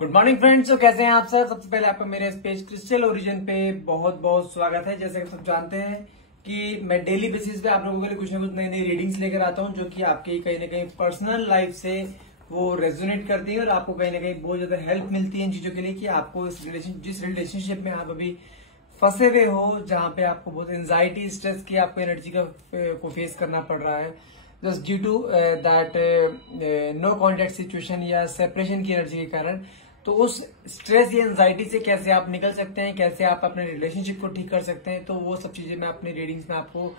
Good morning friends. तो कैसे हैं आप सर? सबसे पहले आपका मेरे इस पेज क्रिस्टल ओरिजिन पे बहुत बहुत स्वागत है। जैसे कि सब जानते हैं कि मैं डेली बेसिस पे आप लोगों के लिए कुछ ना कुछ नई नई रीडिंग्स लेकर आता हूं, जो कि आपकी कहीं ना कहीं पर्सनल लाइफ से वो रेजोनेट करती है और आपको कहीं ना कहीं बहुत ज्यादा हेल्प मिलती है इन चीजों के लिए कि आपको जिस रिलेशनशिप में आप अभी फंसे हुए हो, जहां पे आपको बहुत एंजाइटी स्ट्रेस की आपको एनर्जी को फेस करना पड़ रहा है just due to that no contact situation या सेपरेशन की एनर्जी के कारण। तो उस स्ट्रेस या एंजाइटी से कैसे आप निकल सकते हैं, कैसे आप अपने रिलेशनशिप को ठीक कर सकते हैं, तो वो सब चीजें मैं अपनी रीडिंग्स में आपको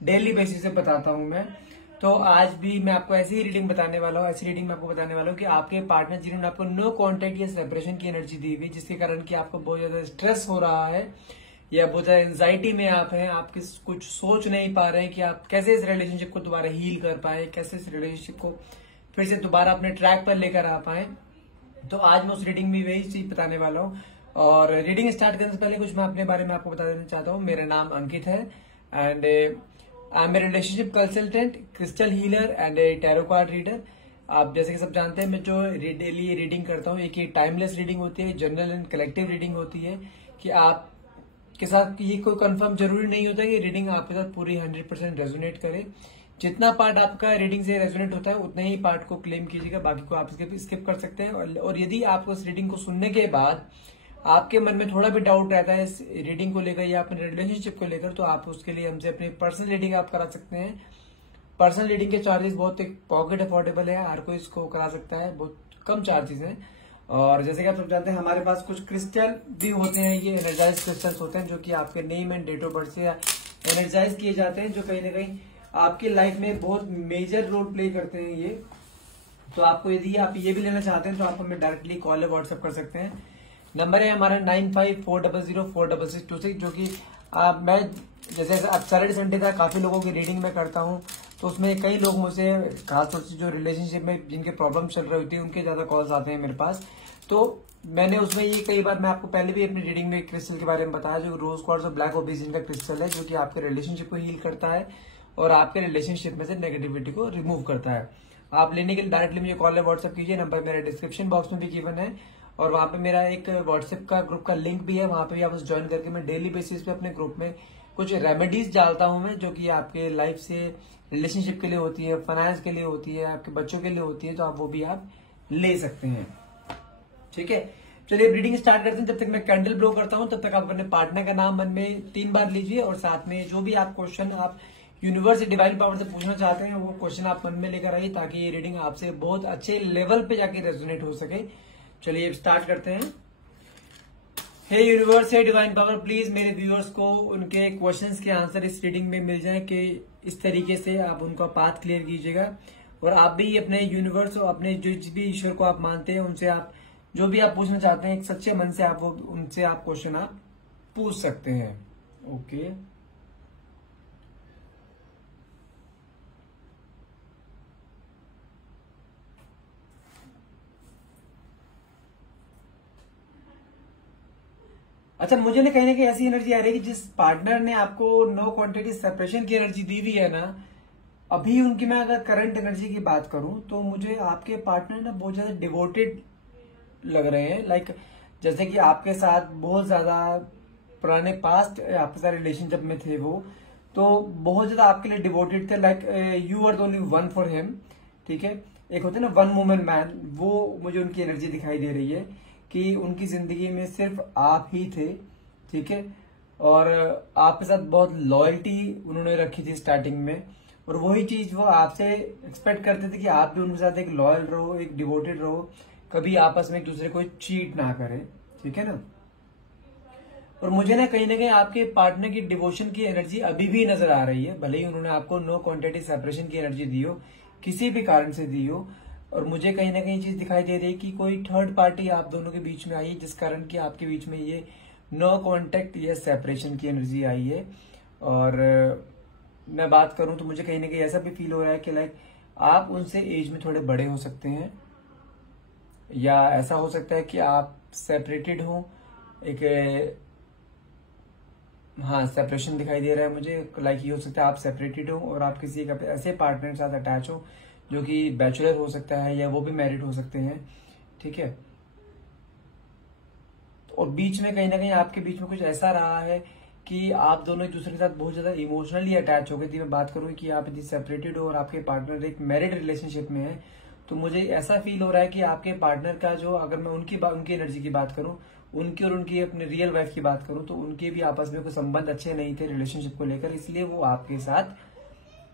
डेली बेसिस पे बताता हूं मैं। तो आज भी मैं आपको ऐसी ही रीडिंग बताने वाला हूँ, ऐसी रीडिंग में आपको बताने वाला हूँ कि आपके पार्टनर जिन्होंने आपको नो कॉन्टेक्ट या सेपरेशन की एनर्जी दी हुई, जिसके कारण कि आपको बहुत ज्यादा स्ट्रेस हो रहा है या बहुत ज्यादा एंजाइटी में आप हैं, आप कुछ सोच नहीं पा रहे हैं कि आप कैसे इस रिलेशनशिप को दोबारा हील कर पाए, कैसे इस रिलेशनशिप को फिर से दोबारा अपने ट्रैक पर लेकर आ पाए। तो आज मैं उस रीडिंग में वही चीज बताने वाला हूँ। और रीडिंग स्टार्ट करने से पहले कुछ मैं अपने बारे में आपको बता देना चाहता हूँ। मेरा नाम अंकित है and I am a relationship consultant, crystal healer and a tarot card reader. आप जैसे कि सब जानते हैं, मैं जो डेली रीडिंग करता हूँ, एक ही टाइमलेस रीडिंग होती है, जनरल एंड कलेक्टिव रीडिंग होती है कि आप के साथ ये कोई कंफर्म जरूरी नहीं होता कि रीडिंग आपके साथ पूरी 100% रेजोनेट करे। जितना पार्ट आपका रीडिंग से रेजोनेट होता है उतने ही पार्ट को क्लेम कीजिएगा, बाकी को आप स्किप कर सकते हैं। और यदि आपको इस रीडिंग को सुनने के बाद आपके मन में थोड़ा भी डाउट रहता है इस रीडिंग को लेकर या अपने रिलेशनशिप को लेकर, तो आप उसके लिए हमसे अपनी पर्सनल रीडिंग आप करा सकते हैं। पर्सनल रीडिंग के चार्जेस बहुत पॉकेट अफोर्डेबल है, हर कोई इसको करा सकता है, बहुत कम चार्जेस हैं। और जैसे कि आप सब जानते हैं, हमारे पास कुछ क्रिस्टल भी होते हैं, ये एनर्जाइज क्रिस्टल्स होते हैं जो कि आपके name and date of birth से एनर्जाइज किए जाते हैं, जो कहीं ना कहीं आपकी लाइफ में बहुत मेजर रोल प्ले करते हैं ये। तो आपको यदि आप ये भी लेना चाहते हैं तो आप हमें डायरेक्टली कॉल या व्हाट्सएप कर सकते हैं। नंबर है हमारा 9540046626, जो कि मैं जैसे अब सैटरडे संडे था, काफी लोगों की रीडिंग में करता हूँ, तो उसमें कई लोग मुझसे खासतौर से जो रिलेशनशिप में जिनके प्रॉब्लम चल रही होती है उनके ज्यादा कॉल्स आते हैं मेरे पास। तो मैंने उसमें ये कई बार मैं आपको पहले भी अपनी रीडिंग में क्रिस्टल के बारे में बताया, जो रोज क्वार्ट्ज और ब्लैक ओबीसियन का क्रिस्टल है, जो कि आपके रिलेशनशिप को हील करता है और आपके रिलेशनशिप में से नेगेटिविटी को रिमूव करता है। आप लेने के लिए डायरेक्टली मुझे कॉल या व्हाट्सएप कीजिए, नंबर मेरा डिस्क्रिप्शन बॉक्स में भी गिवन है और वहां पे मेरा एक व्हाट्सएप का ग्रुप का लिंक भी है, वहां पे भी आप उसे ज्वाइन करके मैं डेली बेसिस पे अपने ग्रुप में कुछ रेमेडीज डालता हूं मैं, जो कि आपके लाइफ से रिलेशनशिप के लिए होती है, फाइनेंस के लिए होती है, आपके बच्चों के लिए होती है, तो आप वो भी आप ले सकते हैं। ठीक है, चलिए रीडिंग स्टार्ट करते हैं। जब तक मैं कैंडल ब्लो करता हूं तब तक आप अपने पार्टनर का नाम मन में 3 बार लीजिए और साथ में जो भी आप क्वेश्चन आप यूनिवर्स डिवाइन पावर से पूछना चाहते हैं वो क्वेश्चन आप मन में लेकर आइए, ताकि ये रीडिंग आपसे बहुत अच्छे लेवल पे जाके रेजोनेट हो सके। चलिए स्टार्ट करते हैं। हे यूनिवर्स, हे डिवाइन पावर, प्लीज मेरे व्यूअर्स को उनके क्वेश्चंस के आंसर इस रीडिंग में मिल जाए कि इस तरीके से आप उनका पाथ क्लियर कीजिएगा। और आप भी अपने यूनिवर्स और अपने जिस भी ईश्वर को आप मानते हैं उनसे आप जो भी आप पूछना चाहते हैं एक सच्चे मन से आप उनसे आप क्वेश्चन आप पूछ सकते हैं। ओके, अच्छा, मुझे ना कहीं ऐसी एनर्जी आ रही है कि जिस पार्टनर ने आपको नो कॉन्टेक्ट सेपरेशन की एनर्जी दी हुई है ना, अभी उनकी मैं अगर करंट एनर्जी की बात करूं तो मुझे आपके पार्टनर ना बहुत ज्यादा डिवोटेड लग रहे हैं। लाइक जैसे कि आपके साथ बहुत ज्यादा पुराने पास्ट आपके साथ रिलेशनशिप में थे वो, तो बहुत ज्यादा आपके लिए डिवोटेड थे। Like you are the only one for him. ठीक है, एक होते हैं ना वन वुमन मैन, वो मुझे उनकी एनर्जी दिखाई दे रही है कि उनकी जिंदगी में सिर्फ आप ही थे। ठीक है, और आपके साथ बहुत लॉयल्टी उन्होंने रखी थी स्टार्टिंग में, और वही चीज वो आपसे एक्सपेक्ट करते थे कि आप भी उनके साथ एक लॉयल रहो, एक डिवोटेड रहो, कभी आपस में एक दूसरे को चीट ना करे। ठीक है ना, और मुझे ना कहीं आपके पार्टनर की डिवोशन की एनर्जी अभी भी नजर आ रही है, भले ही उन्होंने आपको नो कॉन्टेक्ट सेपरेशन की एनर्जी दी हो, किसी भी कारण से दी हो। और मुझे कहीं ना कहीं चीज दिखाई दे रही है कि कोई थर्ड पार्टी आप दोनों के बीच में आई है, जिस कारण की आपके बीच में ये नो कॉन्टेक्ट या सेपरेशन की एनर्जी आई है। और मैं बात करूं तो मुझे कहीं ना कहीं ऐसा भी फील हो रहा है कि लाइक आप उनसे एज में थोड़े बड़े हो सकते हैं, या ऐसा हो सकता है कि आप सेपरेटेड हो। एक हाँ, सेपरेशन दिखाई दे रहा है मुझे। लाइक ये हो सकता है आप सेपरेटेड हो और आप किसी एक ऐसे पार्टनर के साथ अटैच हो जो कि बैचलर हो सकता है या वो भी मैरिड हो सकते हैं। ठीक है, और बीच में कहीं ना कहीं आपके बीच में कुछ ऐसा रहा है कि आप दोनों एक दूसरे के साथ बहुत ज्यादा इमोशनली अटैच हो गए थी। मैं बात करूं कि आप यदि सेपरेटेड हो और आपके पार्टनर एक मैरिड रिलेशनशिप में है, तो मुझे ऐसा फील हो रहा है कि आपके पार्टनर का जो, अगर मैं उनकी एनर्जी की बात करूं, उनकी और उनकी अपने रियल वाइफ की बात करूं, तो उनके भी आपस में कोई संबंध अच्छे नहीं थे रिलेशनशिप को लेकर, इसलिए वो आपके साथ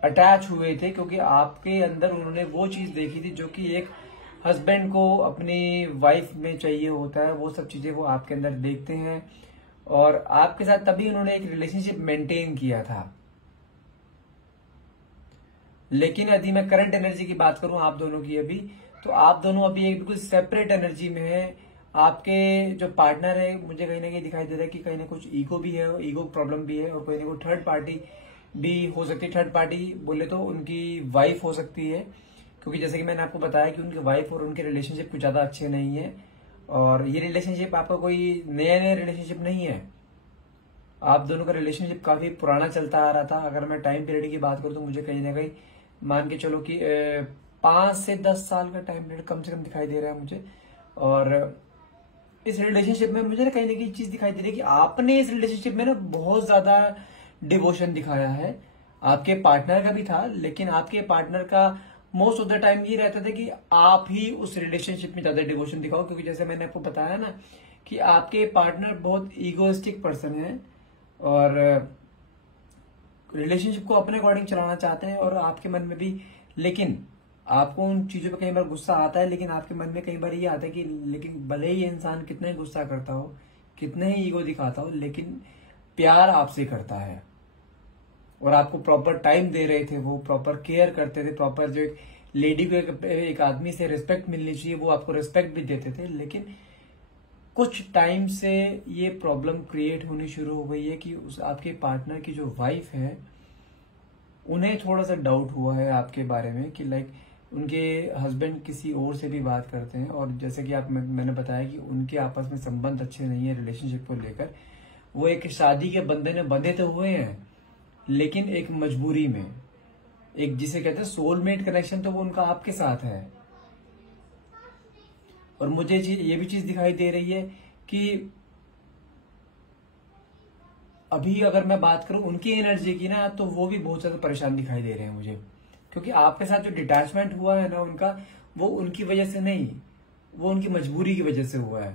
अटैच हुए थे, क्योंकि आपके अंदर उन्होंने वो चीज देखी थी जो कि एक हस्बैंड को अपनी वाइफ में चाहिए होता है। वो सब चीजें वो आपके अंदर देखते हैं और आपके साथ तभी उन्होंने एक रिलेशनशिप मेंटेन किया था। लेकिन यदि मैं करंट एनर्जी की बात करूं आप दोनों की अभी, तो आप दोनों अभी एक बिल्कुल सेपरेट एनर्जी में है। आपके जो पार्टनर है, मुझे कहीं ना कहीं दिखाई दे रहा है कि कहीं ना कुछ ईगो भी है, ईगो प्रॉब्लम भी है, और कोई ना कोई थर्ड पार्टी भी हो सकती है। थर्ड पार्टी बोले तो उनकी वाइफ हो सकती है, क्योंकि जैसे कि मैंने आपको बताया कि उनकी वाइफ और उनके रिलेशनशिप कुछ ज्यादा अच्छे नहीं है, और ये रिलेशनशिप आपका कोई नया रिलेशनशिप नहीं है। आप दोनों का रिलेशनशिप काफी पुराना चलता आ रहा था। अगर मैं टाइम पीरियड की बात करूं तो मुझे कहीं ना कहीं मान के चलो कि 5 से 10 साल का टाइम पीरियड कम से कम दिखाई दे रहा है मुझे। और इस रिलेशनशिप में मुझे ना कहीं ना कहीं चीज दिखाई दे रही है कि आपने इस रिलेशनशिप में ना बहुत ज्यादा डिवोशन दिखाया है। आपके पार्टनर का भी था, लेकिन आपके पार्टनर का मोस्ट ऑफ द टाइम ये रहता था कि आप ही उस रिलेशनशिप में ज्यादा डिवोशन दिखाओ, क्योंकि जैसे मैंने आपको बताया ना कि आपके पार्टनर बहुत ईगोइस्टिक पर्सन है और रिलेशनशिप को अपने अकॉर्डिंग चलाना चाहते हैं, और आपके मन में भी, लेकिन आपको उन चीजों पे कई बार गुस्सा आता है, लेकिन आपके मन में कई बार ये आता है कि लेकिन भले ही इंसान कितना ही गुस्सा करता हो, कितना ही ईगो दिखाता हो, लेकिन प्यार आपसे करता है। और आपको प्रॉपर टाइम दे रहे थे, वो प्रॉपर केयर करते थे, प्रॉपर जो एक लेडी को एक आदमी से रिस्पेक्ट मिलनी चाहिए वो आपको रिस्पेक्ट भी देते थे। लेकिन कुछ टाइम से ये प्रॉब्लम क्रिएट होनी शुरू हो गई है कि उस आपके पार्टनर की जो वाइफ है उन्हें थोड़ा सा डाउट हुआ है आपके बारे में कि लाइक उनके हस्बैंड किसी और से भी बात करते हैं, और जैसे कि मैंने बताया कि उनके आपस में संबंध अच्छे नहीं है रिलेशनशिप को लेकर। वो एक शादी के बंधन में बंधे तो हुए हैं, लेकिन एक मजबूरी में, एक जिसे कहते हैं सोलमेट कनेक्शन, तो वो उनका आपके साथ है। और मुझे ये भी चीज दिखाई दे रही है कि अभी अगर मैं बात करूं उनकी एनर्जी की ना, तो वो भी बहुत ज्यादा परेशान दिखाई दे रहे हैं मुझे, क्योंकि आपके साथ जो डिटैचमेंट हुआ है ना उनका, वो उनकी वजह से नहीं, वो उनकी मजबूरी की वजह से हुआ है।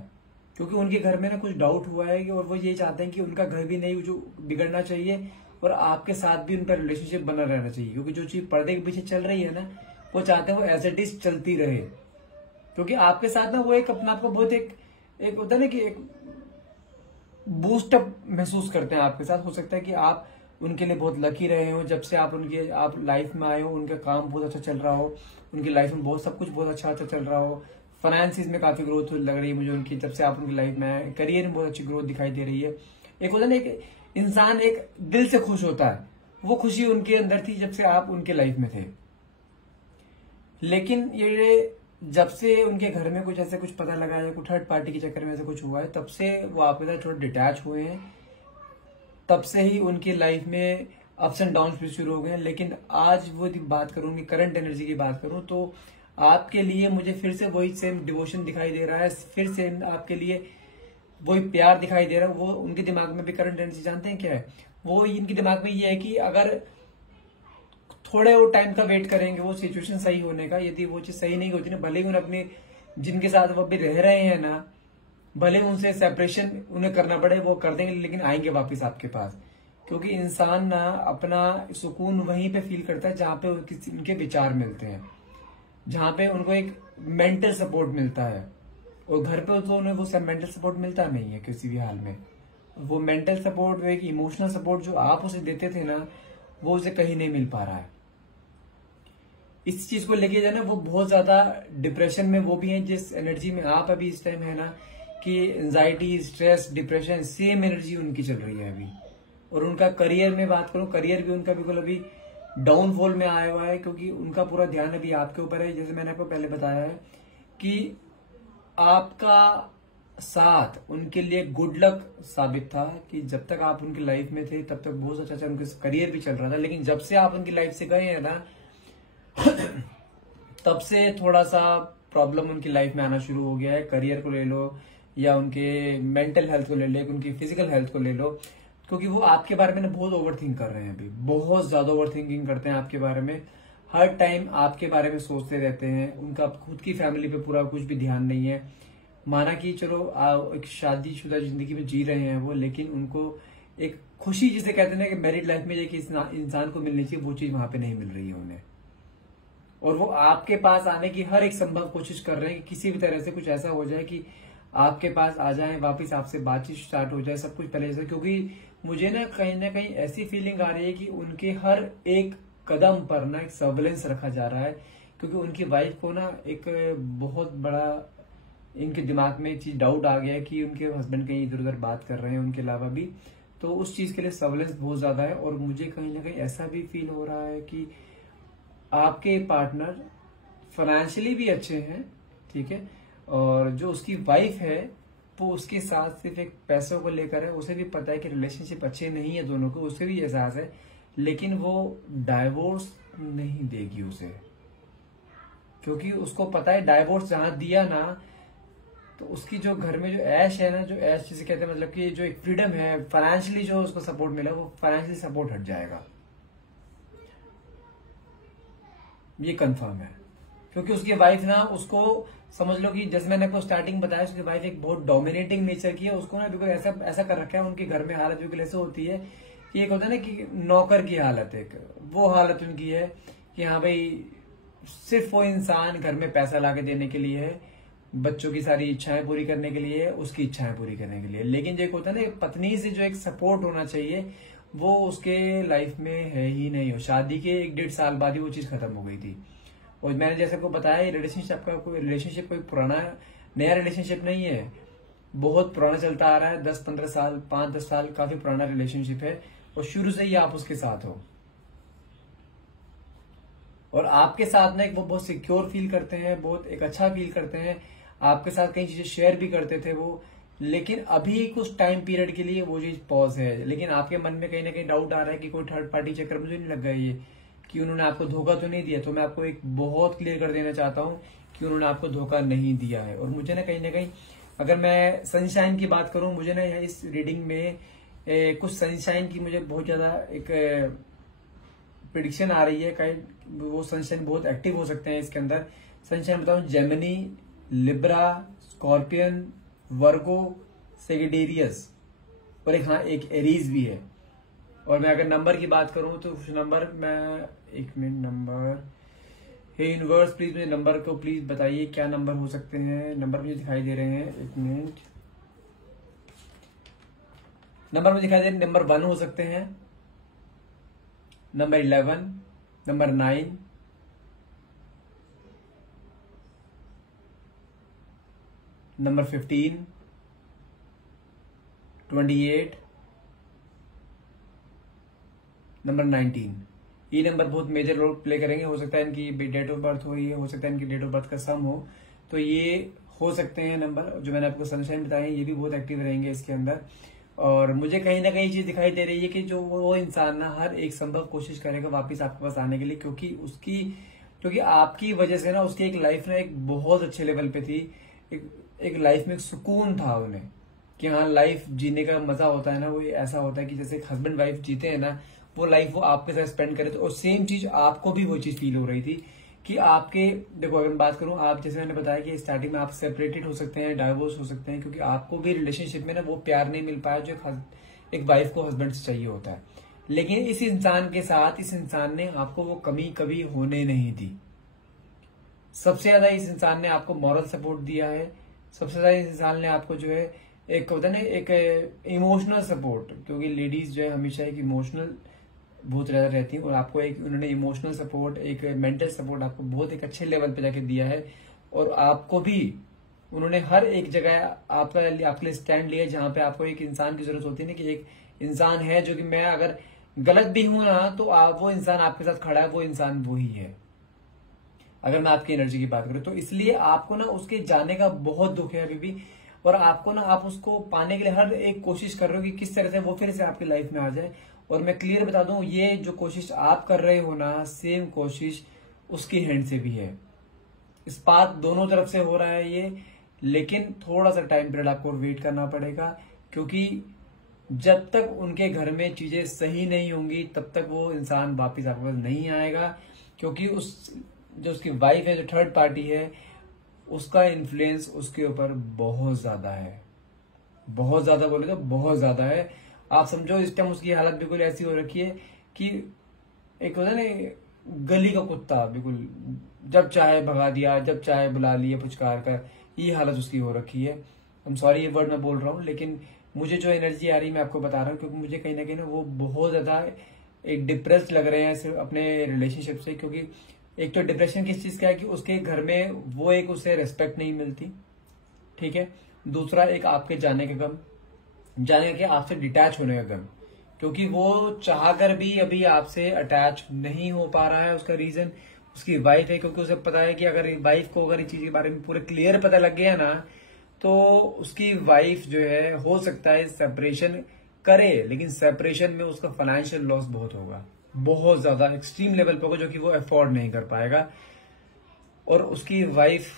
क्योंकि उनके घर में ना कुछ डाउट हुआ है और वो ये चाहते हैं कि उनका घर भी नहीं जो बिगड़ना चाहिए, और आपके साथ भी उनका रिलेशनशिप बना रहना चाहिए। क्योंकि जो चीज पर्दे के पीछे चल रही है ना, वो चाहते हैं वो एज इट इज चलती रहे, क्योंकि आपके साथ ना वो एक अपना आपको बहुत एक होता है ना कि एक बूस्टअप महसूस करते हैं आपके साथ। हो सकता है कि आप उनके लिए बहुत लकी रहे हो, जब से आप लाइफ में आए हो, उनका काम बहुत अच्छा चल रहा हो, उनकी लाइफ में बहुत सब कुछ बहुत अच्छा चल रहा हो, फाइनेंसिस में काफी ग्रोथ लग रही है मुझे उनकी, जब से आप उनकी लाइफ में आए, करियर में बहुत अच्छी ग्रोथ दिखाई दे रही है। एक होता है ना, एक इंसान एक दिल से खुश होता है, वो खुशी उनके अंदर थी जब से आप उनके लाइफ में थे। लेकिन ये जब से उनके घर में कुछ ऐसे कुछ पता लगा है, कुछ थर्ड पार्टी के चक्कर में ऐसे कुछ हुआ है, तब से वो आपके साथ थोड़ा डिटैच हुए हैं। तब से ही उनकी लाइफ में अप्स एंड डाउन भी शुरू हो गए हैं। लेकिन आज वो बात करूंगी, करंट एनर्जी की बात करूं तो आपके लिए मुझे फिर से वही सेम डिवोशन दिखाई दे रहा है, फिर से आपके लिए वही प्यार दिखाई दे रहा है। वो उनके दिमाग में भी करंट एनर्जी जानते हैं क्या है, वो इनके दिमाग में ये है कि अगर थोड़े और टाइम का वेट करेंगे वो सिचुएशन सही होने का, यदि वो चीज सही नहीं होती ना, भले ही उन्हें अपने जिनके साथ वो अभी रह रहे हैं ना, भले उनसे सेपरेशन उन्हें करना पड़े, वो कर देंगे, लेकिन आएंगे वापस आपके पास। क्योंकि इंसान ना अपना सुकून वहीं पे फील करता है जहां पे उनके विचार मिलते हैं, जहां पे उनको एक मेंटल सपोर्ट मिलता है। और घर पे तो उन्हें वो मेंटल सपोर्ट मिलता नहीं है किसी भी हाल में। वो मेंटल सपोर्ट, वो एक इमोशनल सपोर्ट जो आप उसे देते थे ना, वो उसे कहीं नहीं मिल पा रहा है। इस चीज को लेके जाना, वो बहुत ज्यादा डिप्रेशन में वो भी है जिस एनर्जी में आप अभी इस टाइम है ना, कि anxiety, stress, depression, same energy उनकी चल रही है अभी। और उनका करियर में बात करूं, करियर भी उनका बिल्कुल अभी डाउनफॉल में आया हुआ है, क्योंकि उनका पूरा ध्यान अभी आपके ऊपर है। जैसे मैंने आपको पहले बताया है कि आपका साथ उनके लिए गुड लक साबित था, कि जब तक आप उनकी लाइफ में थे तब तक बहुत अच्छा उनका करियर भी चल रहा था। लेकिन जब से आप उनकी लाइफ से गए हैं ना, तब से थोड़ा सा प्रॉब्लम उनकी लाइफ में आना शुरू हो गया है। करियर को ले लो या उनके मेंटल हेल्थ को ले लो, उनकी फिजिकल हेल्थ को ले लो, क्योंकि वो आपके बारे में ना बहुत ओवर थिंक कर रहे हैं, अभी बहुत ज्यादा ओवर थिंकिंग करते हैं आपके बारे में, हर टाइम आपके बारे में सोचते रहते हैं। उनका खुद की फैमिली पे पूरा कुछ भी ध्यान नहीं है। माना कि चलो एक शादीशुदा जिंदगी में जी रहे हैं वो, लेकिन उनको एक खुशी जिसे कहते हैं ना कि मैरिड लाइफ में कि इंसान को मिलनी चाहिए, वो चीज वहां पे नहीं मिल रही है उन्हें। और वो आपके पास आने की हर एक संभव कोशिश कर रहे हैं कि किसी भी तरह से कुछ ऐसा हो जाए कि आपके पास आ जाए, वापस आपसे बातचीत स्टार्ट हो जाए, सब कुछ पहले जैसे। क्योंकि मुझे ना कहीं ऐसी फीलिंग आ रही है कि उनके हर एक कदम पर ना एक सर्वेलेंस रखा जा रहा है, क्योंकि उनकी वाइफ को ना एक बहुत बड़ा इनके दिमाग में चीज डाउट आ गया है कि उनके हस्बैंड कहीं इधर उधर बात कर रहे हैं उनके अलावा भी, तो उस चीज के लिए सर्वेलेंस बहुत ज्यादा है। और मुझे कहीं ना कहीं ऐसा भी फील हो रहा है कि आपके पार्टनर फाइनेंशियली भी अच्छे हैं, ठीक है, और जो उसकी वाइफ है वो उसके साथ सिर्फ एक पैसों को लेकर है। उसे भी पता है कि रिलेशनशिप अच्छे नहीं है दोनों को, उसे भी एहसास है, लेकिन वो डाइवोर्स नहीं देगी उसे, क्योंकि उसको पता है डाइवोर्स जहां दिया ना तो उसकी जो घर में जो ऐश है ना, जो ऐश जिसे कहते हैं, मतलब कि जो एक फ्रीडम है, फाइनेंशियली जो उसको सपोर्ट मिला वो फाइनेंशियली सपोर्ट हट जाएगा, ये कंफर्म है। क्योंकि उसकी वाइफ ना उसको समझ लो कि जैसे मैंने आपको स्टार्टिंग बताया, उसकी वाइफ एक बहुत डोमिनेटिंग नेचर की है। उसको ना बिल्कुल ऐसा कर रखा है, उनके घर में हालत बिल्कुल ऐसे होती है कि एक होता है ना कि नौकर की हालत, एक वो हालत उनकी है कि हाँ भाई सिर्फ वो इंसान घर में पैसा लाके देने के लिए है, बच्चों की सारी इच्छाएं पूरी करने के लिए, उसकी इच्छाएं पूरी करने के लिए। लेकिन जो एक होता है ना पत्नी से जो एक सपोर्ट होना चाहिए वो उसके लाइफ में है ही नहीं। हो शादी के 1-1.5 साल बाद ही वो चीज खत्म हो गई थी। और मैंने जैसे आपको बताया रिलेशनशिप कोई पुराना नया रिलेशनशिप नहीं है, बहुत पुराना चलता आ रहा है, 10-15 साल 5-10 साल काफी पुराना रिलेशनशिप है, और शुरू से ही आप उसके साथ हो और आपके साथ ना एक वो बहुत सिक्योर फील करते हैं, बहुत एक अच्छा फील करते हैं, आपके साथ कई चीजें शेयर भी करते थे वो। लेकिन अभी कुछ टाइम पीरियड के लिए वो चीज पॉज है। लेकिन आपके मन में कहीं ना कहीं डाउट आ रहा है कि कोई थर्ड पार्टी चक्कर मुझे नहीं लग गया ये, कि उन्होंने आपको धोखा तो नहीं दिया। तो मैं आपको एक बहुत क्लियर कर देना चाहता हूं कि उन्होंने आपको धोखा नहीं दिया है। और मुझे ना कहीं अगर मैं सनशाइन की बात करूं, मुझे ना इस रीडिंग में कुछ सनशाइन की मुझे बहुत ज्यादा एक प्रिडिक्शन आ रही है। वो सनशाइन बहुत एक्टिव हो सकते हैं इसके अंदर। सनशाइन बताऊं, जेमिनी, लिब्रा, स्कॉर्पियन, वर्गो, सेगिटेरियस और एक एरीज भी है। और मैं अगर नंबर की बात करूं तो कुछ नंबर, मैं 1 मिनट, नंबर हे यूनिवर्स प्लीज मुझे नंबर को प्लीज बताइए क्या नंबर हो सकते हैं। नंबर मुझे दिखाई दे रहे हैं, 1 मिनट, नंबर मुझे दिखाई दे रहे हैं। नंबर 1 हो सकते हैं, नंबर 11, नंबर 9, नंबर 15, 28, नंबर 19। ये नंबर बहुत मेजर रोल प्ले करेंगे। हो सकता है इनकी डेट ऑफ बर्थ हो, ये हो सकता है इनकी डेट ऑफ बर्थ का सम हो, तो ये हो सकते हैं नंबर जो मैंने आपको सनशाइन बताए, ये भी बहुत एक्टिव रहेंगे इसके अंदर। और मुझे कहीं ना कहीं चीज दिखाई दे रही है कि जो वो इंसान ना हर एक संभव कोशिश करेगा वापस आपके पास आने के लिए, क्योंकि आपकी वजह से ना उसकी एक लाइफ ना एक बहुत अच्छे लेवल पे थी। एक लाइफ में एक सुकून था उन्हें कि हाँ लाइफ जीने का मजा होता है ना, वो ऐसा होता है कि जैसे हस्बैंड वाइफ जीते हैं ना वो लाइफ वो आपके साथ स्पेंड करे। तो और सेम चीज आपको भी वो चीज फील हो रही थी कि आपके, देखो अगर मैं बात करूं, आप जैसे मैंने बताया कि स्टार्टिंग में आप सेपरेटेड हो सकते हैं, डाइवोर्स हो सकते हैं, क्योंकि आपको भी रिलेशनशिप में ना वो प्यार नहीं मिल पाया जो एक वाइफ को हस्बैंड से चाहिए होता है। लेकिन इस इंसान के साथ इस इंसान ने आपको वो कमी कभी होने नहीं दी। सबसे ज्यादा इस इंसान ने आपको मॉरल सपोर्ट दिया है, सबसे ज्यादा इस इंसान ने आपको जो है एक होता है ना एक इमोशनल सपोर्ट, क्योंकि लेडीज जो है हमेशा एक इमोशनल बहुत ज्यादा रहती है, और आपको एक उन्होंने इमोशनल सपोर्ट, एक मेंटल सपोर्ट आपको बहुत एक अच्छे लेवल पे जाके दिया है। और आपको भी उन्होंने हर एक जगह आपके लिए स्टैंड लिया जहां पे आपको एक इंसान की जरूरत होती है ना, कि एक इंसान है जो कि मैं अगर गलत भी हूं ना तो वो इंसान आपके साथ खड़ा है, वो इंसान वही है। अगर मैं आपकी एनर्जी की बात करूं तो इसलिए आपको ना उसके जाने का बहुत दुख है अभी भी, और आपको ना आप उसको पाने के लिए हर एक कोशिश कर रहे हो कि किस तरह से वो फिर से आपकी लाइफ में आ जाए। और मैं क्लियर बता दूं, ये जो कोशिश आप कर रहे हो ना, सेम कोशिश उसकी हैंड से भी है। इस्पात दोनों तरफ से हो रहा है ये, लेकिन थोड़ा सा टाइम पीरियड आपको वेट करना पड़ेगा, क्योंकि जब तक उनके घर में चीजें सही नहीं होंगी तब तक वो इंसान वापिस आपके पास नहीं आएगा, क्योंकि जो उसकी वाइफ है, जो थर्ड पार्टी है, उसका इन्फ्लुएंस उसके ऊपर बहुत ज्यादा है, बहुत ज्यादा, बोले तो बहुत ज्यादा है। आप समझो इस टाइम उसकी हालत बिल्कुल ऐसी हो रखी है कि एक होता है ना गली का कुत्ता, बिल्कुल जब चाहे भगा दिया, जब चाहे बुला लिया पुचकार कर, ये हालत उसकी हो रखी है। सॉरी ये वर्ड मैं बोल रहा हूँ, लेकिन मुझे जो एनर्जी आ रही है मैं आपको बता रहा हूँ, क्योंकि मुझे कहीं ना कहीं वो बहुत ज्यादा एक डिप्रेस लग रहे हैं सिर्फ अपने रिलेशनशिप से। क्योंकि एक तो डिप्रेशन किस चीज का है कि उसके घर में वो एक उसे रेस्पेक्ट नहीं मिलती, ठीक है। दूसरा एक आपके जाने का गम, जाने के आपसे डिटैच होने का गम, क्योंकि वो चाहकर भी अभी आपसे अटैच नहीं हो पा रहा है। उसका रीजन उसकी वाइफ है, क्योंकि उसे पता है कि अगर वाइफ को अगर इस चीज के बारे में पूरे क्लियर पता लग गया ना, तो उसकी वाइफ जो है हो सकता है सेपरेशन करे, लेकिन सेपरेशन में उसका फाइनेंशियल लॉस बहुत होगा, बहुत ज्यादा एक्सट्रीम लेवल पे होगा, जो कि वो अफोर्ड नहीं कर पाएगा। और उसकी वाइफ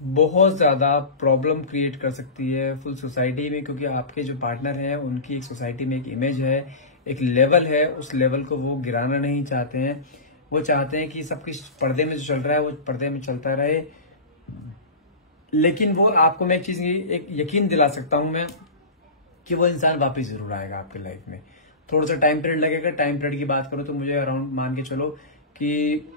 बहुत ज्यादा प्रॉब्लम क्रिएट कर सकती है फुल सोसाइटी में, क्योंकि आपके जो पार्टनर हैं उनकी एक सोसाइटी में एक इमेज है, एक लेवल है, उस लेवल को वो गिराना नहीं चाहते हैं। वो चाहते हैं कि सब कुछ पर्दे में जो चल रहा है वो पर्दे में चलता रहे। लेकिन वो आपको मैं एक चीज एक यकीन दिला सकता हूं मैं कि वो इंसान वापस जरूर आएगा आपके लाइफ में। थोड़ा सा टाइम पीरियड लगेगा। टाइम पीरियड की बात करो तो मुझे अराउंड मान के चलो कि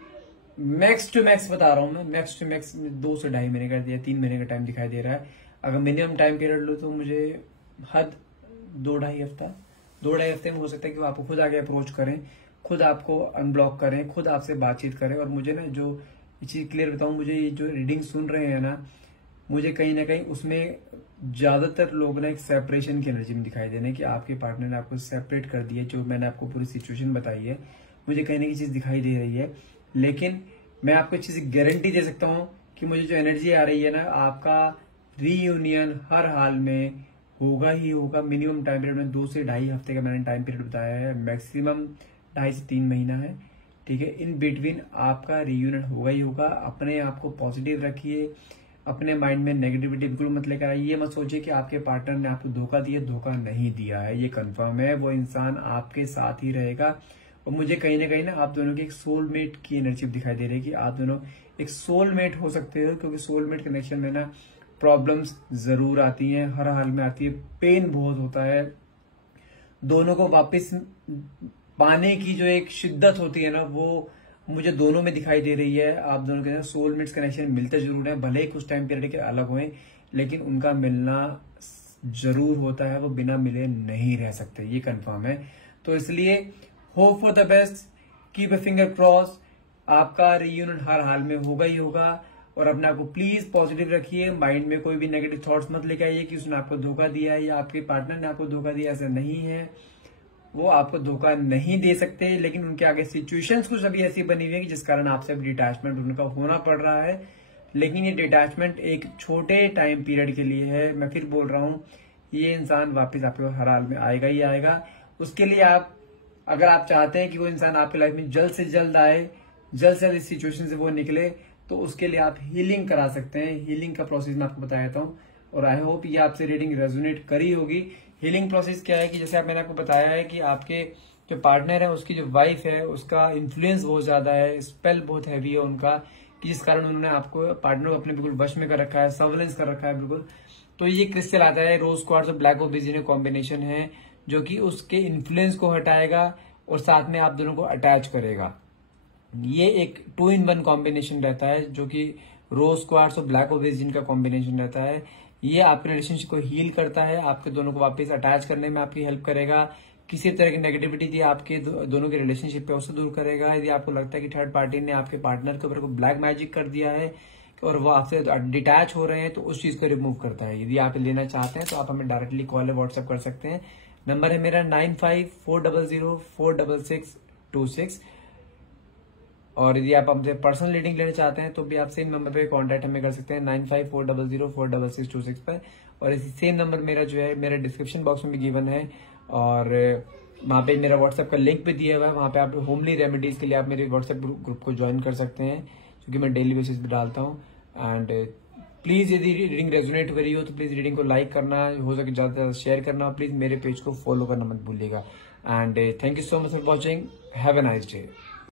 मैक्स टू मैक्स बता रहा हूं मैं, मैक्स टू मैक्स 2 से 2.5 महीने का या 3 महीने का टाइम दिखाई दे रहा है। अगर मिनिमम टाइम पीरियड लो तो मुझे हद 2-2.5 हफ्ता, 2-2.5 हफ्ते में हो सकता है कि वो आपको खुद आगे अप्रोच करें, खुद आपको अनब्लॉक करें, खुद आपसे बातचीत करें। और मुझे ना जो चीज क्लियर बताऊं, मुझे ये जो रीडिंग सुन रहे हैं ना, मुझे कहीं ना कहीं उसमें ज्यादातर लोग ना एक सेपरेशन की एनर्जी में दिखाई दे रहे हैं कि आपके पार्टनर ने आपको सेपरेट कर दिया। जो मैंने आपको पूरी सिचुएशन बताई है, मुझे कहीं ना कहीं चीज दिखाई दे रही है। लेकिन मैं आपको एक चीज गारंटी दे सकता हूं कि मुझे जो एनर्जी आ रही है ना, आपका रीयूनियन हर हाल में होगा ही होगा। मिनिमम टाइम पीरियड में 2 से 2.5 हफ्ते का मैंने टाइम पीरियड बताया है, मैक्सिमम 2.5 से 3 महीना है, ठीक है। इन बिटवीन आपका रीयूनियन होगा ही होगा। अपने आप को पॉजिटिव रखिए, अपने माइंड में नेगेटिविटी बिल्कुल मत लेकर आइए। ये मत सोचिए कि आपके पार्टनर ने आपको धोखा दिया, धोखा नहीं दिया है, ये कंफर्म है। वो इंसान आपके साथ ही रहेगा। और मुझे कहीं ना आप दोनों की एक सोलमेट की एनर्जी दिखाई दे रही है कि आप दोनों एक सोलमेट हो सकते हो, क्योंकि सोलमेट कनेक्शन में ना प्रॉब्लम्स जरूर आती हैं, हर हाल में आती है, पेन बहुत होता है। दोनों को वापस पाने की जो एक शिद्दत होती है ना, वो मुझे दोनों में दिखाई दे रही है। आप दोनों के सोलमेट्स कनेक्शन मिलते जरूर है, भले ही कुछ टाइम पीरियड के अलग हुए, लेकिन उनका मिलना जरूर होता है। वो बिना मिले नहीं रह सकते, ये कंफर्म है। तो इसलिए hope for the best, keep a finger cross. आपका रियूनियन हर हाल में होगा ही होगा। और अपने आप को प्लीज पॉजिटिव रखिए। माइंड में कोई भी नेगेटिव थॉट्स मत लेके आइए कि उसने आपको धोखा दिया है या आपके पार्टनर ने आपको धोखा दिया, ऐसा नहीं है। वो आपको धोखा नहीं दे सकते, लेकिन उनके आगे सिचुएशंस कुछ अभी ऐसी बनी हुई है कि जिस कारण आपसे अभी डिटैचमेंट उनका होना पड़ रहा है। लेकिन ये डिटैचमेंट एक छोटे टाइम पीरियड के लिए है। मैं फिर बोल रहा हूं, ये इंसान वापस आपके हर हाल में आएगा ही आएगा। उसके लिए आप, अगर आप चाहते हैं कि वो इंसान आपकी लाइफ में जल्द से जल्द आए, जल्द से जल्द इस सिचुएशन से वो निकले, तो उसके लिए आप हीलिंग करा सकते हैं। हीलिंग का प्रोसेस मैं आपको बता देता हूँ, और आई होप ये आपसे रीडिंग रेजोनेट करी होगी। हीलिंग प्रोसेस क्या है कि जैसे मैंने आपको बताया है कि आपके जो पार्टनर है, उसकी जो वाइफ है, उसका इन्फ्लुएंस बहुत ज्यादा है, स्पेल बहुत हैवी है उनका, कि जिस कारण उन्होंने आपको पार्टनर को अपने बिल्कुल वश में कर रखा है, सर्वेलेंस कर रखा है बिल्कुल। तो ये क्रिस्टल आता है रोज क्वार्ट्ज और ब्लैक ओबसिडियन कॉम्बिनेशन है, जो कि उसके इन्फ्लुएंस को हटाएगा और साथ में आप दोनों को अटैच करेगा। ये एक 2-in-1 कॉम्बिनेशन रहता है, जो कि रोज क्वार्ट्ज और ब्लैक ओबसिडियन का कॉम्बिनेशन रहता है। ये आपके रिलेशनशिप को हील करता है, आपके दोनों को वापस अटैच करने में आपकी हेल्प करेगा। किसी तरह की नेगेटिविटी थी आपके दोनों के रिलेशनशिप पे, उससे दूर करेगा। यदि आपको लगता है कि थर्ड पार्टी ने आपके पार्टनर के ऊपर को ब्लैक मैजिक कर दिया है और वो आपसे डिटैच हो रहे हैं, तो उस चीज को रिमूव करता है। यदि आप लेना चाहते हैं तो आप हमें डायरेक्टली कॉल या व्हाट्सएप कर सकते हैं। नंबर है मेरा 9540046626। और यदि आप हमसे पर्सनल रीडिंग लेना चाहते हैं तो भी आप सेम नंबर पे कांटेक्ट हमें कर सकते हैं 9540046626 पर। और इसी सेम नंबर मेरा जो है मेरा डिस्क्रिप्शन बॉक्स में भी गिवन है, और वहाँ पे मेरा व्हाट्सएप का लिंक भी दिया हुआ है। वहाँ पे आप होमली रेमेडीज के लिए आप मेरे व्हाट्सएप ग्रुप को ज्वाइन कर सकते हैं, क्योंकि मैं डेली बेसिस पे डालता हूँ। एंड प्लीज यदि रीडिंग रेजोनेट हो रही हो तो प्लीज रीडिंग को लाइक करना, हो सके ज्यादा से ज्यादा शेयर करना, प्लीज मेरे पेज को फॉलो करना मत भूलिएगा। And thank you so much for watching, have a nice day.